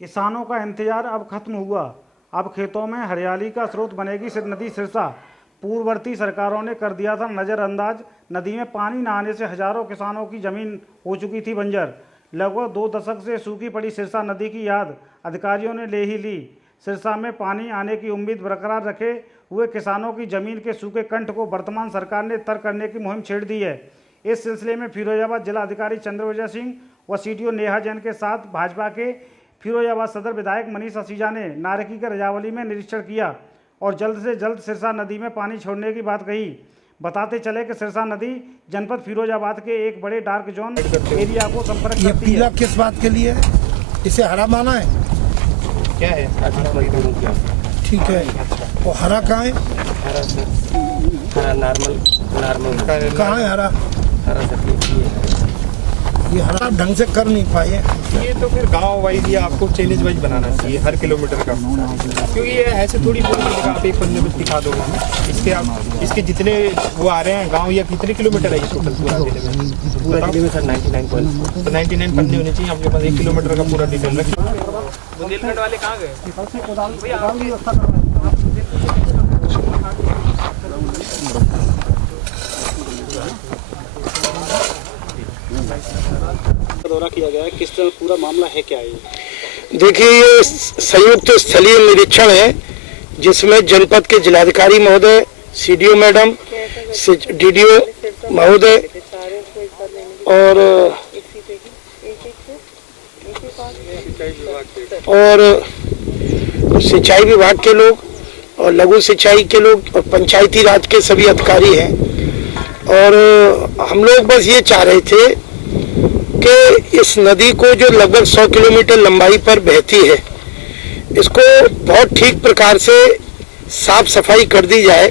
किसानों का इंतजार अब खत्म हुआ। अब खेतों में हरियाली का स्रोत बनेगी नदी सिरसा। पूर्ववर्ती सरकारों ने कर दिया था नज़रअंदाज। नदी में पानी न आने से हजारों किसानों की जमीन हो चुकी थी बंजर। लगभग 2 दशक से सूखी पड़ी सिरसा नदी की याद अधिकारियों ने ले ही ली। सिरसा में पानी आने की उम्मीद बरकरार रखे हुए किसानों की जमीन के सूखे कंठ को वर्तमान सरकार ने तर करने की मुहिम छेड़ दी है। इस सिलसिले में फिरोजाबाद जिला अधिकारी चंद्रविजय सिंह व सीडीओ नेहा जैन के साथ भाजपा के फिरोजाबाद सदर विधायक मनीष असीजा ने नारकी के रजावली में निरीक्षण किया और जल्द से जल्द सिरसा नदी में पानी छोड़ने की बात कही। बताते चले कि सिरसा नदी जनपद फिरोजाबाद के एक बड़े डार्क जोन एरिया को संपर्क करती है। पीला किस बात के लिए है? इसे हरा माना है क्या है? ठीक है। वो हरा कहाँ है? हरा नॉर्मल कहाँ है हरा? ये हरा ढंग से कर नहीं पाए। ये तो फिर गांव वाइज या आपको चैलेंज वाइज बनाना चाहिए हर किलोमीटर का, क्योंकि ये ऐसे थोड़ी बोलेगा आप एक पन्ने में दिखा दोगे। इसके आप इसके जितने वो आ रहे हैं गांव या कितने किलोमीटर है ये टोटल पूरा जिले में? पूरा जिले में सर 99 पॉइंट। तो 99 पन्ने होने चाहिए आपके पास 1 किलोमीटर का पूरा डिटेल रखिए। बुंदेलखंड वाले कहाँ गए? दौरा किया गया है, किस तरह पूरा मामला है, क्या है? देखिए, ये संयुक्त स्थलीय निरीक्षण है जिसमें जनपद के जिलाधिकारी महोदय, सीडीओ मैडम, डीडीओ महोदय और सिंचाई विभाग के लोग और लघु सिंचाई के लोग और पंचायती राज के सभी अधिकारी हैं। और हम लोग बस ये चाह रहे थे कि इस नदी को जो लगभग 100 किलोमीटर लंबाई पर बहती है, इसको बहुत ठीक प्रकार से साफ सफाई कर दी जाए।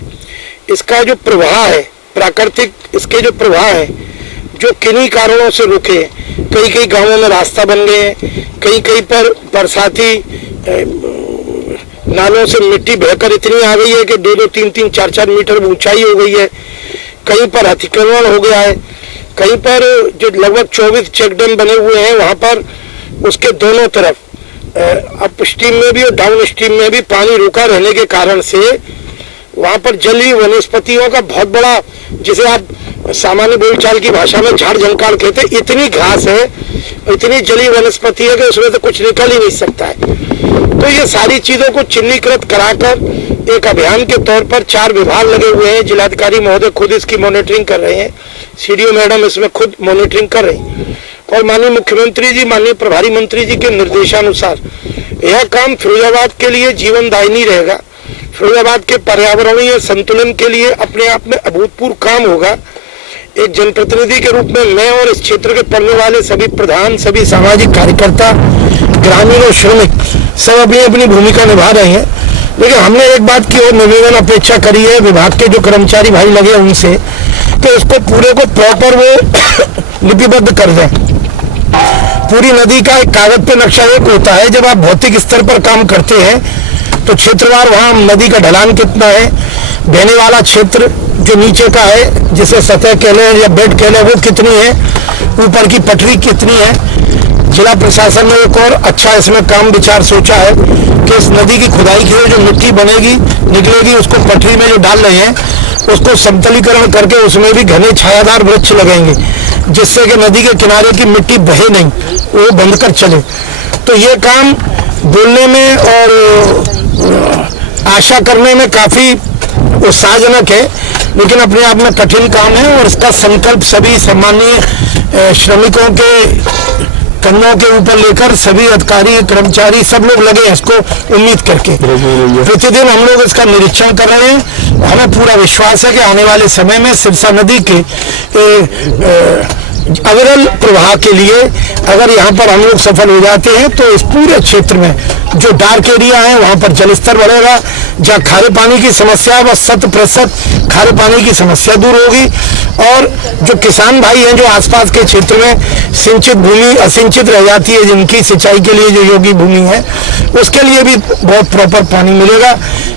इसका जो प्रवाह है, प्राकृतिक इसके जो प्रवाह है, जो किन्हीं कारणों से रुके, कई कई गांवों में रास्ता बन गए हैं, कई कई पर बरसाती नालों से मिट्टी बहकर इतनी आ गई है कि 2-2, 3-3, 4-4 मीटर ऊंचाई हो गई है। कहीं पर अतिक्रमण हो गया है, कहीं पर जो लगभग 24 चेक डैम बने हुए हैं, वहां पर उसके दोनों तरफ अप स्ट्रीम में भी और डाउन स्ट्रीम में भी पानी रुका रहने के कारण से वहां पर जलीय वनस्पतियों का बहुत बड़ा, जिसे आप सामान्य बोलचाल की भाषा में झाड़ झंकार कहते हैं, इतनी घास है, इतनी जलीय वनस्पति है कि उसमें तो कुछ निकल ही नहीं सकता है। तो ये सारी चीजों को चिन्हीकृत कराकर एक अभियान के तौर पर 4 विभाग लगे हुए हैं। जिलाधिकारी महोदय खुद इसकी मॉनिटरिंग कर रहे हैं, सीडीओ मैडम इसमें खुद मॉनिटरिंग कर रही हैं और माननीय मुख्यमंत्री जी, माननीय प्रभारी मंत्री जी के निर्देशानुसार यह काम फिरोजाबाद के लिए जीवनदायिनी रहेगा। फिरोजाबाद के पर्यावरणीय संतुलन के लिए अपने आप में अभूतपूर्व काम होगा। एक जनप्रतिनिधि के रूप में मैं और इस क्षेत्र के पढ़ने वाले सभी प्रधान, सभी सामाजिक कार्यकर्ता, ग्रामीण और श्रमिक सब अभी अपनी भूमिका निभा रहे हैं। लेकिन हमने एक बात की और निवेदन अपेक्षा करी है विभाग के जो कर्मचारी भाई लगे उनसे कि उसको पूरे को प्रॉपर वो लिपिबद्ध कर दें। पूरी नदी का एक कागज पे नक्शा एक होता है। जब आप भौतिक स्तर पर काम करते हैं तो क्षेत्रवार वहाँ नदी का ढलान कितना है, बहने वाला क्षेत्र जो नीचे का है, जिसे सतह कह लें या बेड कह लें, वो कितनी है, ऊपर की पटरी कितनी है। जिला प्रशासन ने एक और अच्छा इसमें काम विचार सोचा है कि इस नदी की खुदाई की जो मिट्टी बनेगी निकलेगी, उसको पटरी में जो डाल रहे हैं उसको समतलीकरण करके उसमें भी घने छायादार वृक्ष लगेंगे, जिससे कि नदी के किनारे की मिट्टी बहे नहीं, वो बंद कर चले। तो ये काम बोलने में और आशा करने में काफी उत्साहजनक है, लेकिन अपने आप में कठिन काम है। और इसका संकल्प सभी सम्मानीय श्रमिकों के कन्नों के ऊपर लेकर सभी अधिकारी, कर्मचारी सब लोग लगे हैं इसको उम्मीद करके। प्रतिदिन हम लोग इसका निरीक्षण कर रहे हैं। हमें पूरा विश्वास है कि आने वाले समय में सिरसा नदी के अविरल प्रवाह के लिए अगर यहाँ पर हम लोग सफल हो जाते हैं तो इस पूरे क्षेत्र में जो डार्क एरिया है वहाँ पर जलस्तर बढ़ेगा। जहाँ खारे पानी की समस्या है वह 100% खारे पानी की समस्या दूर होगी। और जो किसान भाई हैं जो आसपास के क्षेत्र में सिंचित भूमि असिंचित रह जाती है, जिनकी सिंचाई के लिए जो योग्य भूमि है, उसके लिए भी बहुत प्रॉपर पानी मिलेगा।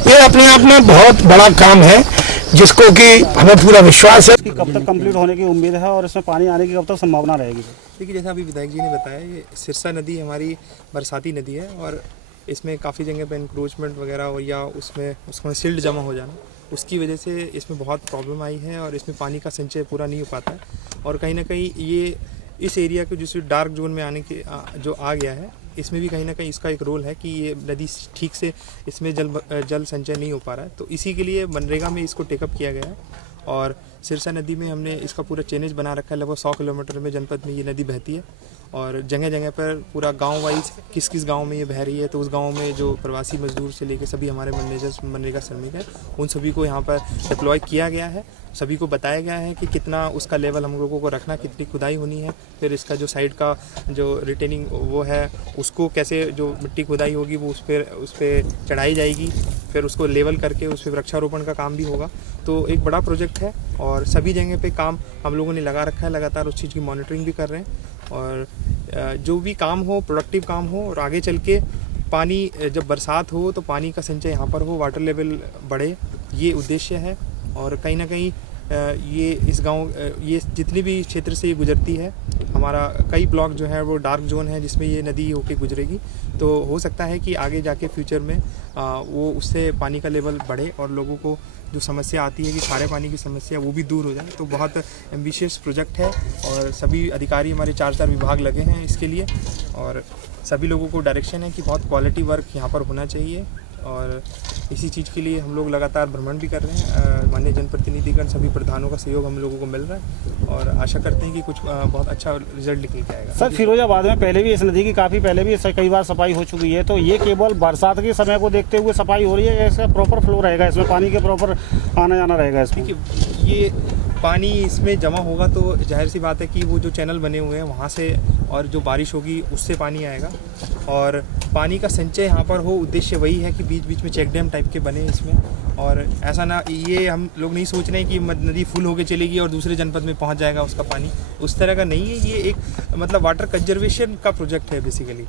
ये अपने आप में बहुत बड़ा काम है। जिसको कि हमें पूरा विश्वास है। इसकी कब तक कंप्लीट होने की उम्मीद है और इसमें पानी आने की कब तक संभावना रहेगी? देखिए, जैसा अभी विधायक जी ने बताया, ये सिरसा नदी हमारी बरसाती नदी है और इसमें काफ़ी जगह पे इंक्रोचमेंट वगैरह और या उसमें सिल्ट जमा हो जाना, उसकी वजह से इसमें बहुत प्रॉब्लम आई है और इसमें पानी का संचय पूरा नहीं हो पाता है। और कहीं ना कहीं ये इस एरिया को जिस डार्क जोन में आने के जो आ गया है, इसमें भी कहीं ना कहीं इसका एक रोल है कि ये नदी ठीक से इसमें जल संचय नहीं हो पा रहा है। तो इसी के लिए मनरेगा में इसको टेकअप किया गया है और सिरसा नदी में हमने इसका पूरा चेनेज बना रखा है। लगभग 100 किलोमीटर में जनपद में ये नदी बहती है और जगह जगह पर पूरा गांव वाइज किस किस गांव में ये बह रही है, तो उस गांव में जो प्रवासी मजदूर से लेकर सभी हमारे मनरेगा श्रमिक हैं, उन सभी को यहाँ पर डिप्लॉय किया गया है। सभी को बताया गया है कि कितना उसका लेवल हम लोगों को रखना, कितनी खुदाई होनी है, फिर इसका जो साइड का जो रिटेनिंग वो है उसको कैसे जो मिट्टी खुदाई होगी वो उस पर चढ़ाई जाएगी, फिर उसको लेवल करके उस पर वृक्षारोपण का काम भी होगा। तो एक बड़ा प्रोजेक्ट है और सभी जगह पे काम हम लोगों ने लगा रखा है, लगातार उस चीज़ की मॉनिटरिंग भी कर रहे हैं और जो भी काम हो प्रोडक्टिव काम हो और आगे चल के पानी जब बरसात हो तो पानी का संचय यहाँ पर हो, वाटर लेवल बढ़े, ये उद्देश्य है। और कहीं ना कहीं ये इस गांव ये जितनी भी क्षेत्र से ये गुजरती है, हमारा कई ब्लॉक जो है वो डार्क जोन है जिसमें ये नदी होके गुजरेगी, तो हो सकता है कि आगे जाके फ्यूचर में वो उससे पानी का लेवल बढ़े और लोगों को जो समस्या आती है कि खारे पानी की समस्या वो भी दूर हो जाए। तो बहुत एम्बिशियस प्रोजेक्ट है और सभी अधिकारी हमारे 4 विभाग लगे हैं इसके लिए और सभी लोगों को डायरेक्शन है कि बहुत क्वालिटी वर्क यहाँ पर होना चाहिए और इसी चीज़ के लिए हम लोग लगातार भ्रमण भी कर रहे हैं। माननीय जनप्रतिनिधिगण सभी प्रधानों का सहयोग हम लोगों को मिल रहा है और आशा करते हैं कि कुछ बहुत अच्छा रिजल्ट निकल के आएगा। सर, फिरोजाबाद में पहले भी इस नदी की काफ़ी पहले भी कई बार सफाई हो चुकी है, तो ये केवल बरसात के समय को देखते हुए सफाई हो रही है, ऐसा प्रॉपर फ्लो रहेगा इसमें, पानी के प्रॉपर आना जाना रहेगा इसमें? ये पानी इसमें जमा होगा तो जाहिर सी बात है कि वो जो चैनल बने हुए हैं वहाँ से और जो बारिश होगी उससे पानी आएगा और पानी का संचय यहाँ पर हो, उद्देश्य वही है कि बीच बीच में चेक डैम टाइप के बने इसमें। और ऐसा ना, ये हम लोग नहीं सोच रहे हैं कि नदी फुल होके चलेगी और दूसरे जनपद में पहुँच जाएगा उसका पानी, उस तरह का नहीं है। ये एक मतलब वाटर कंजर्वेशन का प्रोजेक्ट है बेसिकली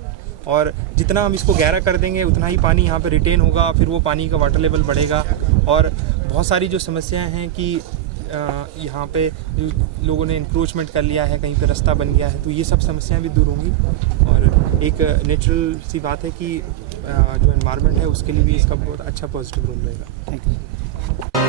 और जितना हम इसको गहरा कर देंगे उतना ही पानी यहाँ पर रिटेन होगा, फिर वो पानी का वाटर लेवल बढ़ेगा और बहुत सारी जो समस्याएँ हैं कि यहाँ पे लोगों ने इंक्रोचमेंट कर लिया है, कहीं पे रास्ता बन गया है, तो ये सब समस्याएं भी दूर होंगी और एक नेचुरल सी बात है कि जो एनवायरनमेंट है उसके लिए भी इसका बहुत अच्छा पॉजिटिव रोल रहेगा। Thank you.